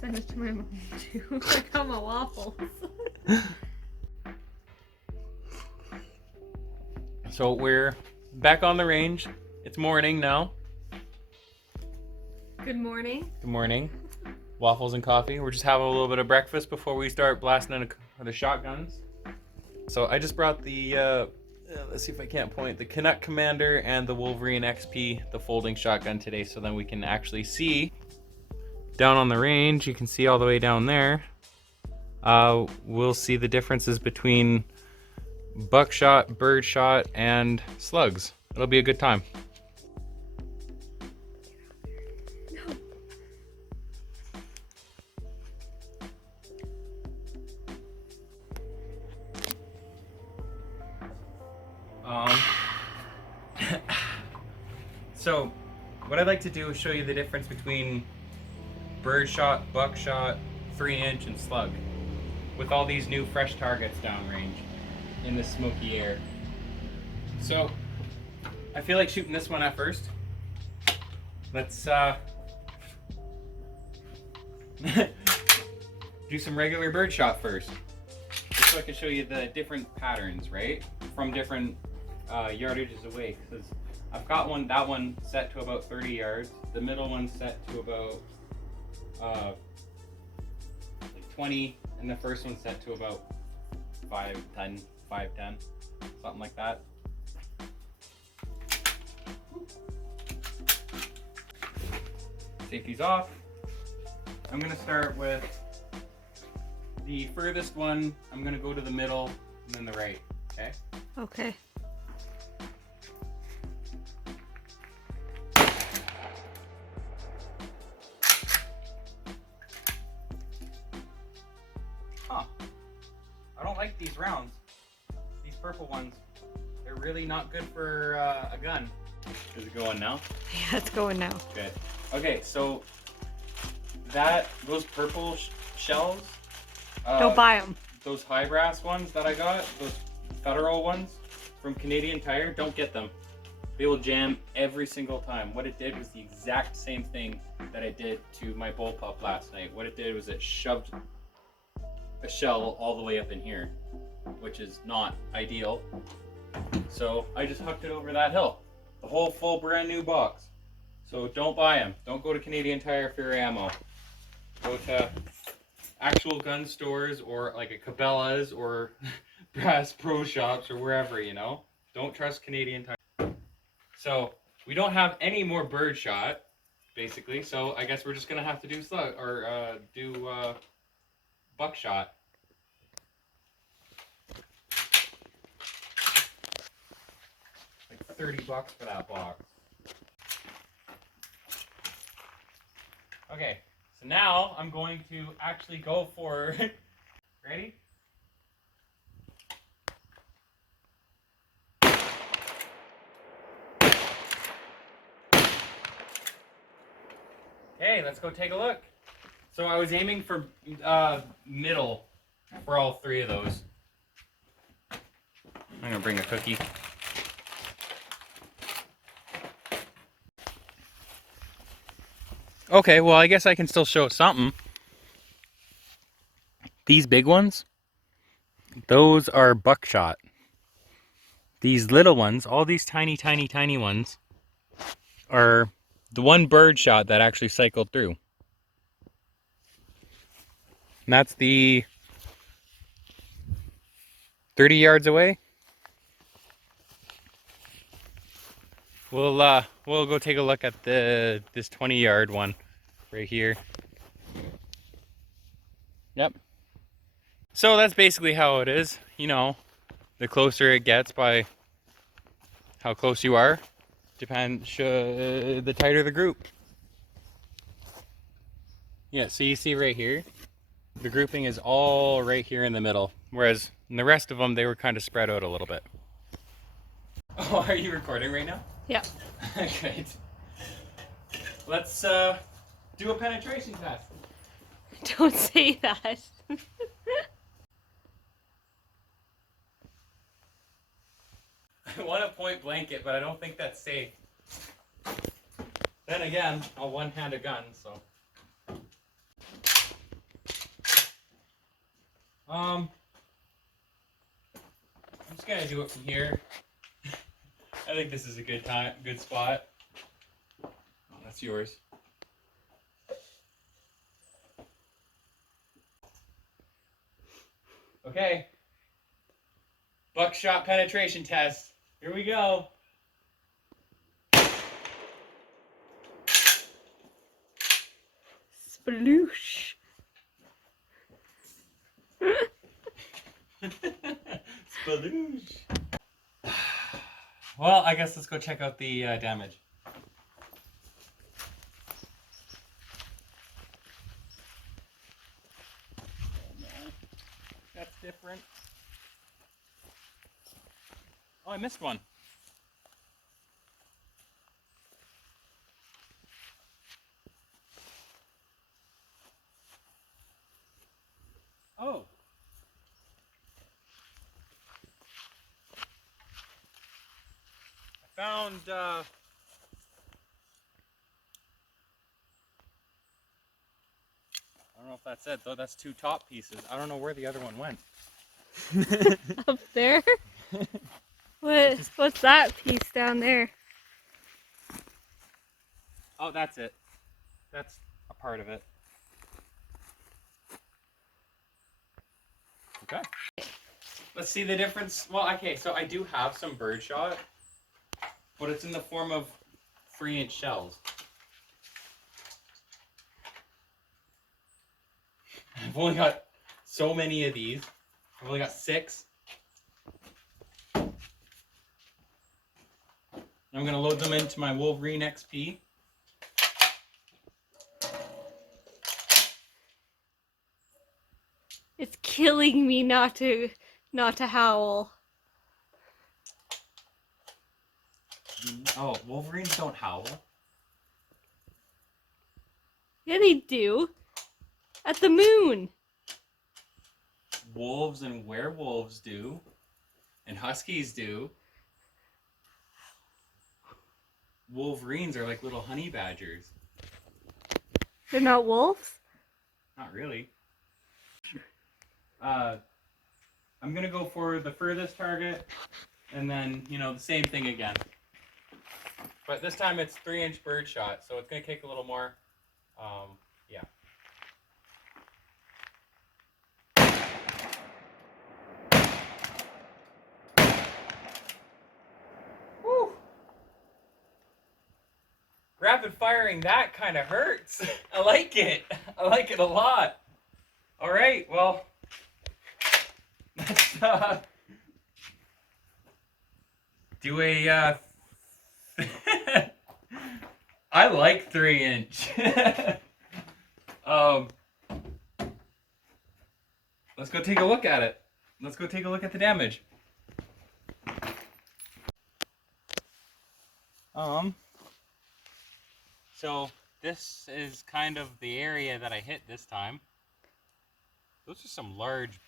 send it to my mom too. Like I'm a waffles. So we're back on the range. It's morning now. Good morning. Good morning. Waffles and coffee. We're just having a little bit of breakfast before we start blasting in the shotguns. So I just brought the, let's see if I can't point, the Canuck Commander and the Wolverine XP, the folding shotgun today, so then we can actually see down on the range. You can see all the way down there. We'll see the differences between buckshot, birdshot, and slugs. It'll be a good time. So what I'd like to do is show you the difference between birdshot, buckshot, 3-inch, and slug with all these new fresh targets downrange in the smoky air. So I feel like shooting this one at first. Let's do some regular birdshot first, just so I can show you the different patterns, right, from different yardages away. Because I've got that one set to about 30 yards. The middle one's set to about like 20, and the first one's set to about 5'10", something like that. Safety's off. I'm gonna start with the furthest one. I'm gonna go to the middle and then the right, okay? Okay. Huh. I don't like these rounds. These purple ones, they're really not good for a gun. Is it going now? Yeah, it's going now. Good. Okay, so those purple shells. Don't buy them. Those high brass ones that I got, those federal ones from Canadian Tire, don't get them. They will jam every single time. What it did was the exact same thing that I did to my bullpup last night. What it did was it shoved a shell all the way up in here, which is not ideal. So I just hooked it over that hill. The whole full brand new box. So don't buy them. Don't go to Canadian Tire for your ammo. Go to actual gun stores or like a Cabela's or Brass Pro Shops or wherever, you know. Don't trust Canadian Tire. So we don't have any more birdshot, basically. So I guess we're just gonna have to do slug or do buckshot. Like $30 for that box. Okay, so now I'm going to actually go for ready? Okay, let's go take a look. So I was aiming for middle for all three of those. I'm gonna bring a cookie. Okay, well I guess I can still show something. These big ones, those are buckshot. These little ones, all these tiny ones, are the one birdshot that actually cycled through. And that's the 30 yards away. We'll go take a look at this 20-yard one right here. Yep. So that's basically how it is. You know, the closer it gets by how close you are, the tighter the group. Yeah, so you see right here, the grouping is all right here in the middle, whereas in the rest of them, they were kind of spread out a little bit. Oh, are you recording right now? Yeah. Great. Let's do a penetration test. Don't say that. I want to point blanket, but I don't think that's safe. Then again, I'll one-hand a gun, so. I'm just gonna do it from here. I think this is a good spot. Oh, that's yours. Okay. Buckshot penetration test. Here we go. Sploosh. Spaloosh. Well, I guess let's go check out the damage. Oh, no. That's different. Oh, I missed one. Oh. I found I don't know if that's it though. That's 2 top pieces. I don't know where the other one went. Up there? What's that piece down there? Oh, that's it. That's a part of it. Okay. Let's see the difference. Well, okay, so I do have some birdshot, but it's in the form of 3-inch shells. I've only got so many of these. I've only got 6. I'm going to load them into my Wolverine XP. It's killing me not to howl. Oh, Wolverines don't howl. Yeah, they do. At the moon. Wolves and werewolves do. And huskies do. Wolverines are like little honey badgers. They're not wolves? Not really. I'm gonna go for the furthest target, and then, you know, the same thing again. But this time it's 3-inch birdshot, so it's gonna take a little more. Yeah. Woo! Rapid firing that kind of hurts. I like it. I like it a lot. All right, well, let's do a. I like 3-inch. Let's go take a look at it. Let's go take a look at the damage. So this is kind of the area that I hit this time. Those are some large.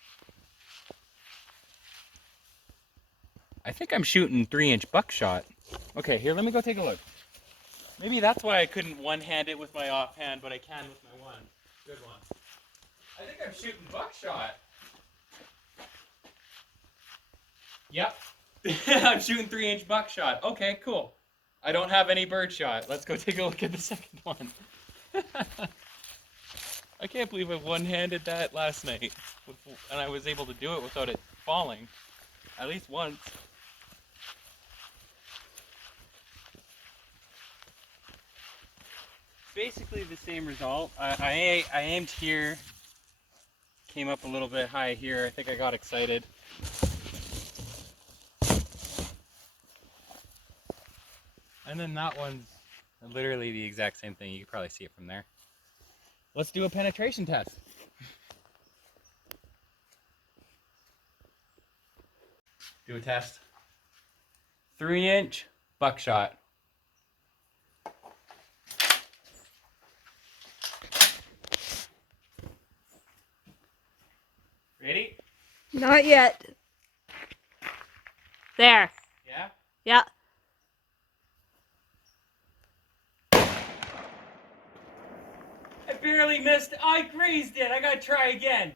I think I'm shooting 3-inch buckshot. Okay, here, let me go take a look. Maybe that's why I couldn't one-hand it with my offhand, but I can with my one. Good one. I think I'm shooting buckshot. Yep. I'm shooting 3-inch buckshot. Okay, cool. I don't have any birdshot. Let's go take a look at the second one. I can't believe I one-handed that last night. And I was able to do it without it falling. At least once. Basically the same result. I aimed here, came up a little bit high here. I think I got excited. And then that one's literally the exact same thing. You can probably see it from there. Let's do a penetration test. Do a test. 3-inch buckshot. Ready? Not yet. There. Yeah? Yeah. I barely missed. I grazed it. I gotta try again.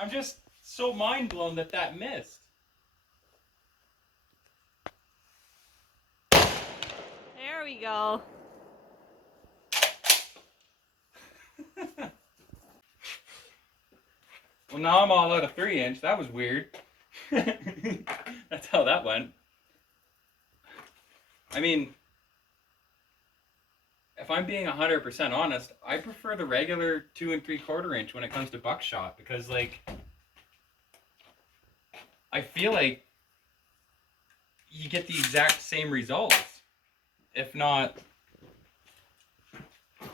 I'm just so mind blown that that missed. There we go. Well, now I'm all out of 3-inch. That was weird. That's how that went. I mean, if I'm being 100% honest, I prefer the regular 2 3/4 inch when it comes to buckshot because, like, I feel like you get the exact same results, if not.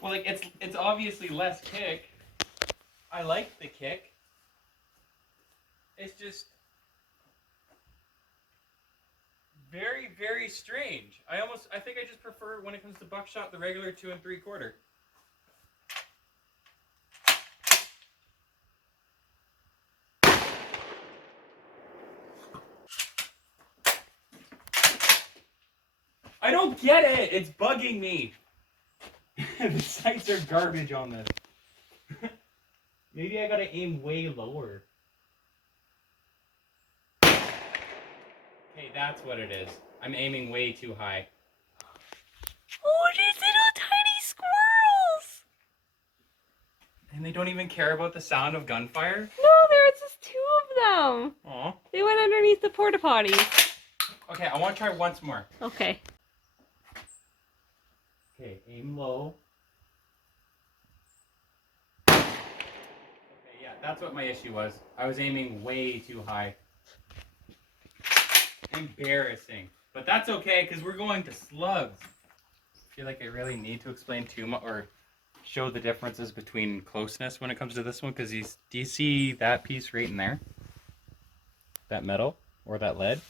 Well, like it's obviously less kick. I like the kick. It's just very, very strange. I think I just prefer when it comes to buckshot the regular 2 3/4. I don't get it. It's bugging me. The sights are garbage on this. Maybe I gotta aim way lower. Okay, that's what it is. I'm aiming way too high. Oh, these little tiny squirrels! And they don't even care about the sound of gunfire? No, there's just 2 of them. Aw. They went underneath the porta potty. Okay, I want to try once more. Okay. Okay, aim low. Okay, yeah, that's what my issue was. I was aiming way too high. Embarrassing. But that's okay, because we're going to slugs. I feel like I really need to explain too much, or show the differences between closeness when it comes to this one, because do you see that piece right in there? That metal, or that lead?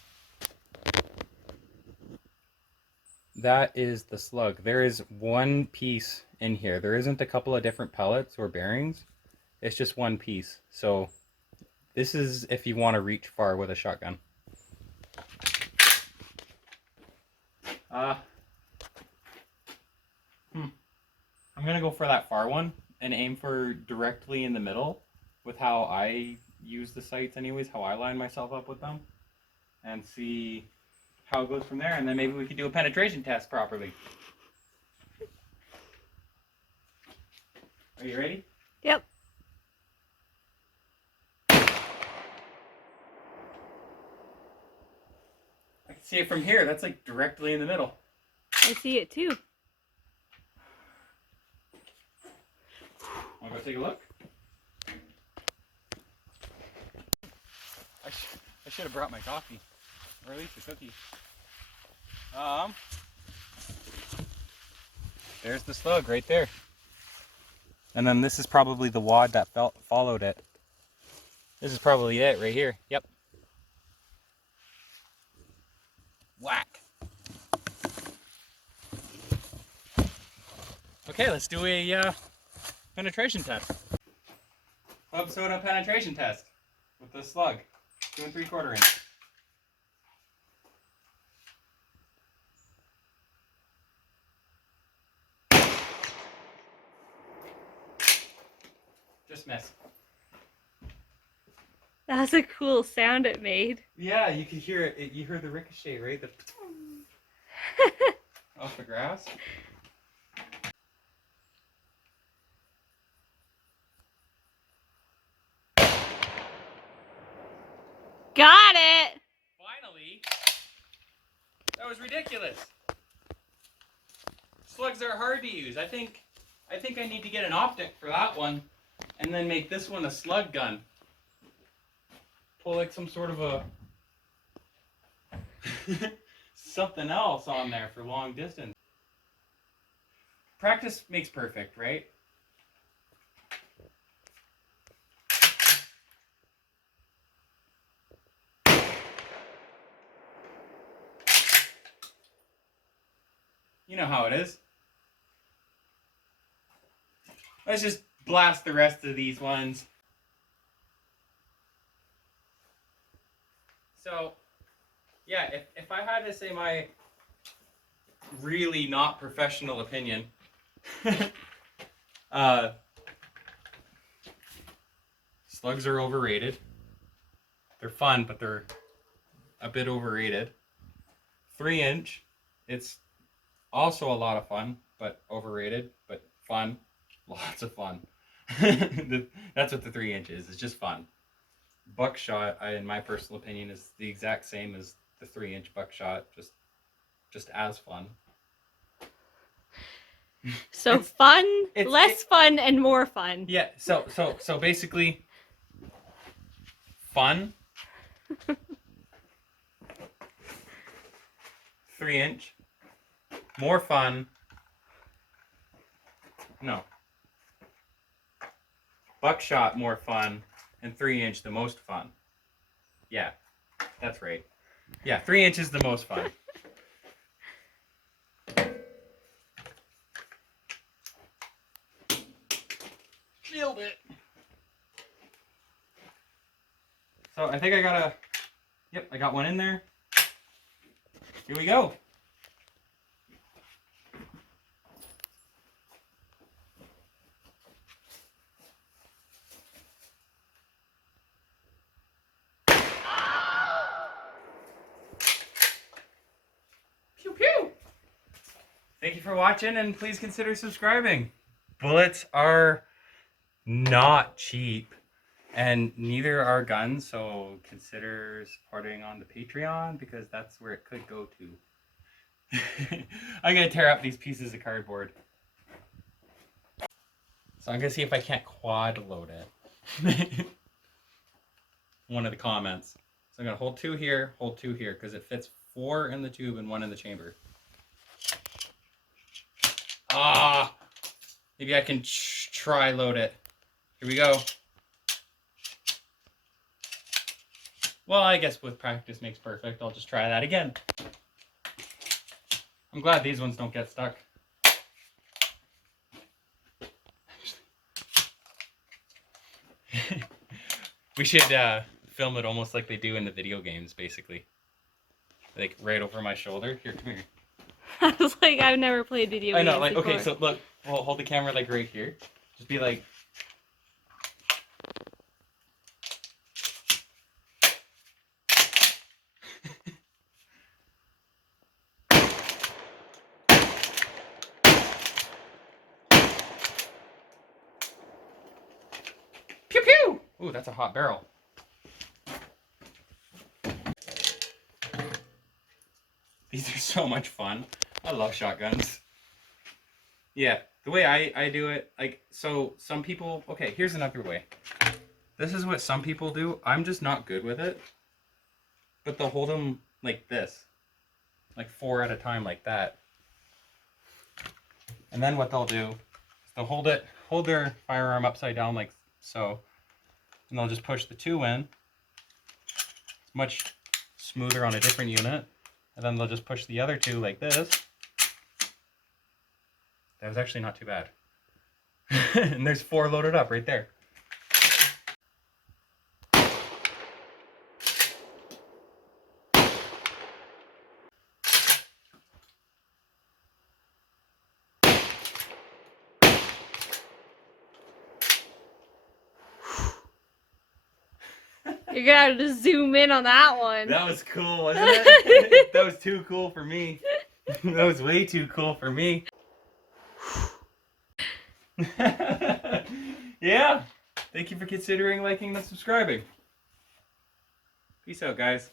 That is the slug. There is one piece in here. There isn't a couple of different pellets or bearings. It's just one piece. So this is if you want to reach far with a shotgun. I'm gonna go for that far one and aim for directly in the middle with how I use the sights anyways, how I line myself up with them, and see how it goes from there, and then maybe we could do a penetration test properly. Are you ready? Yep. I can see it from here. That's like directly in the middle. I see it too. Want to go take a look? I should have brought my coffee, or at least a cookie. There's the slug right there. And then this is probably the wad that followed it. This is probably it right here. Yep. Whack. Okay, let's do a penetration test. Club soda penetration test with the slug. 2 3/4 inch. Just miss. That was a cool sound it made. Yeah, you could hear it. You heard the ricochet, right? The off the grass. Got it! Finally. That was ridiculous. Slugs are hard to use. I think I need to get an optic for that one, and then make this one a slug gun. Pull like some sort of a something else on there for long distance. Practice makes perfect, right? You know how it is. Let's just blast the rest of these ones. So, yeah, if I had to say my really not professional opinion, Slugs are overrated. They're fun, but they're a bit overrated. 3-inch, it's also a lot of fun, but overrated, but fun. Lots of fun. That's what the 3-inch is. It's just fun. Buckshot, in my personal opinion, is the exact same as the 3-inch buckshot, just as fun. So fun, less fun, and more fun. Yeah. So basically, fun. 3-inch, more fun. No. Buckshot, more fun, and 3-inch, the most fun. Yeah, that's right. Yeah, 3-inch is the most fun. Nailed it. So I think I got yep, I got one in there. Here we go. Pew pew. Thank you for watching, and please consider subscribing. Bullets are not cheap, and neither are guns, so consider supporting on the Patreon, because that's where it could go to. I'm gonna tear up these pieces of cardboard. So I'm gonna see if I can't quad load it. One of the comments. So I'm gonna hold 2 here, because it fits 4 in the tube and 1 in the chamber. Ah, maybe I can try load it. Here we go. Well, I guess with practice makes perfect. I'll just try that again. I'm glad these ones don't get stuck. We should film it almost like they do in the video games, basically. Like right over my shoulder. Here, come here. I was like, I've never played video games. I know, like, before. okay, so look, hold the camera like right here. Just be like, pew pew! Ooh, that's a hot barrel. These are so much fun. I love shotguns. Yeah, the way I do it, like, so some people, okay, here's another way. This is what some people do. I'm just not good with it. But they'll hold them like this. Like 4 at a time like that. And then what they'll do is they'll hold their firearm upside down like so. And they'll just push the 2 in. It's much smoother on a different unit. And then they'll just push the other 2 like this. That was actually not too bad. And there's 4 loaded up right there. You're gonna have to zoom in on that one. That was cool, wasn't it? That was too cool for me. That was way too cool for me. Yeah. Thank you for considering liking and subscribing. Peace out, guys.